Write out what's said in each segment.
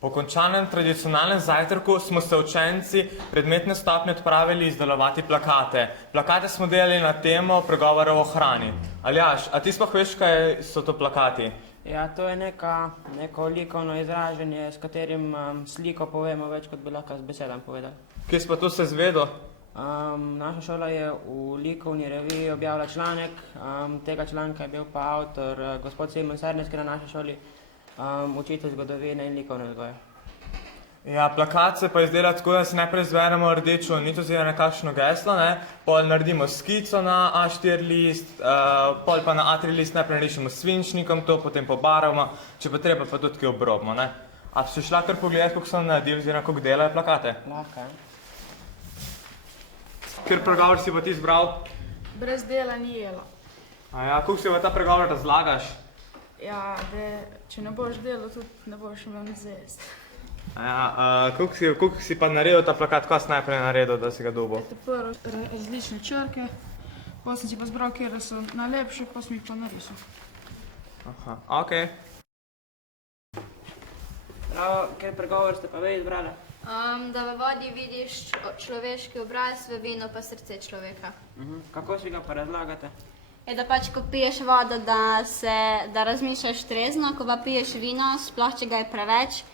Po končanem tradicionalnem zajtrku smo se učenci predmetne stopnje odpravili izdelovati plakate. Plakate smo delali na temo pregovorov o hrani. Aljaž, a ti sploh veš, kaj so to plakati? Ja, to je neko likovno izražanje, s katerim sliko povemo več, kot bi lahko z besedami povedali. Kje si pa to se izvedel? Naša šola je v likovni reviji objavila članek, tega članka je bil pa avtor gospod Simon Sernes, ki je na naši šoli učitelj zgodovine in likovne vzgoje. Ja, plakat se pa izdela tako, da si najprej izberemo rdečo nit oziroma nekakšno geslo, pol naredimo skico na A4 list, pol pa na A3 list najprej narišemo s svinčnikom to, potem pobarvamo, če pa treba pa tudi obrobimo, ne? A bi se šla kar pogledati, kako so naredili oziroma kako delajo plakate? Lahko, Ker pregovor si pa ti izbral? Brez dela ni jelo. Ja, kako si pa ta pregovor razlagaš? Ja, da če ne boš delal, tudi ne boš imel zest. Ja, kako si pa naredil ta plakat, kaj si najprej naredil, da si ga dobil? Prvo različne črke, potem sem si pa zbral, kjer so najlepše, pa sem jih pa narisal. Aha, okej. Bravo, kaj pregovor ste pa vi izbrali? Da v vodi vidiš človeški obraz, v vinu pa srce človeka. Kako si ga pa razlagate? Je da pač, ko piješ vodo, da razmišljaš trezno, ko pa piješ vino, sploh če ga je preveč,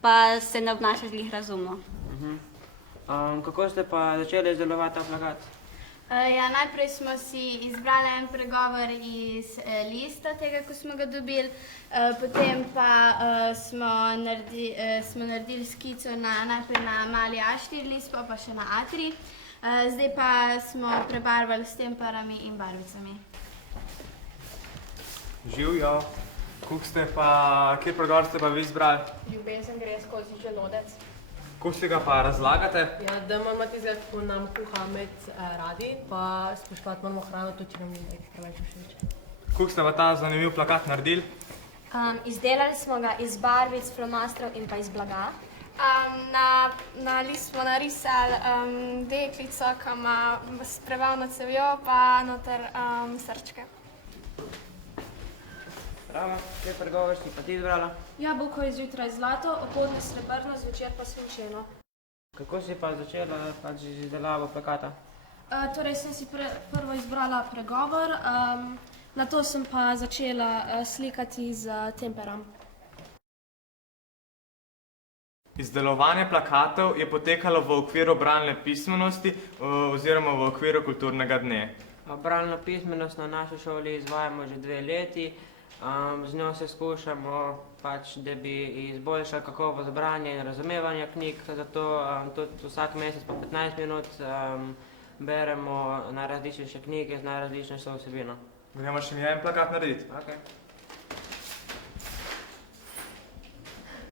pa se ne obnašaš glih razumno. Kako ste pa začeli izdelovati ta plakat? Ja, najprej smo si izbrali en pregovor iz lista tega, ko smo ga dobili, potem pa smo naredili skico najprej na mali A4 list, pa še na A3. Zdaj pa smo prebarvali s temperami in barvicami. Živjo. Kje pregovor ste pa vi izbrali? Ljubezen gre skozi želodec. Kako si ga pa razlagate? Ja, da moramo tistega, ko nam kuha med radi, pa spoštovati moramo hrano, tudi če nam ni preveč všeč. Kako ste pa ta zanimiv plakat naredili? Izdelali smo ga iz barvic, flomastrov in pa iz blaga. Na list smo narisali deklico, ki ima prebavno cevjo, pa noter srčke. Bravo, kaj pregovor si pa ti izbrala? Jabolko je zjutraj zlato, opoldne srebrno, zvečer pa svinčeno. Kako si pa začela z izdelavo plakata? Torej sem si prvo izbrala pregovor, nato sem pa začela slikati z temperom. Izdelovanje plakatov je potekalo v okviru bralne pismenosti oziroma v okviru kulturnega dne. Bralno pismenost na naši šoli izvajamo že 2 leti. Z njo se skušamo, da bi izboljšali kakovost branja in razumevanja knjig, zato tudi vsak mesec po 15 minut beremo najrazličnejše knjige z najrazličnejšo vsebino. Gremo še mi en plakat narediti? Okay.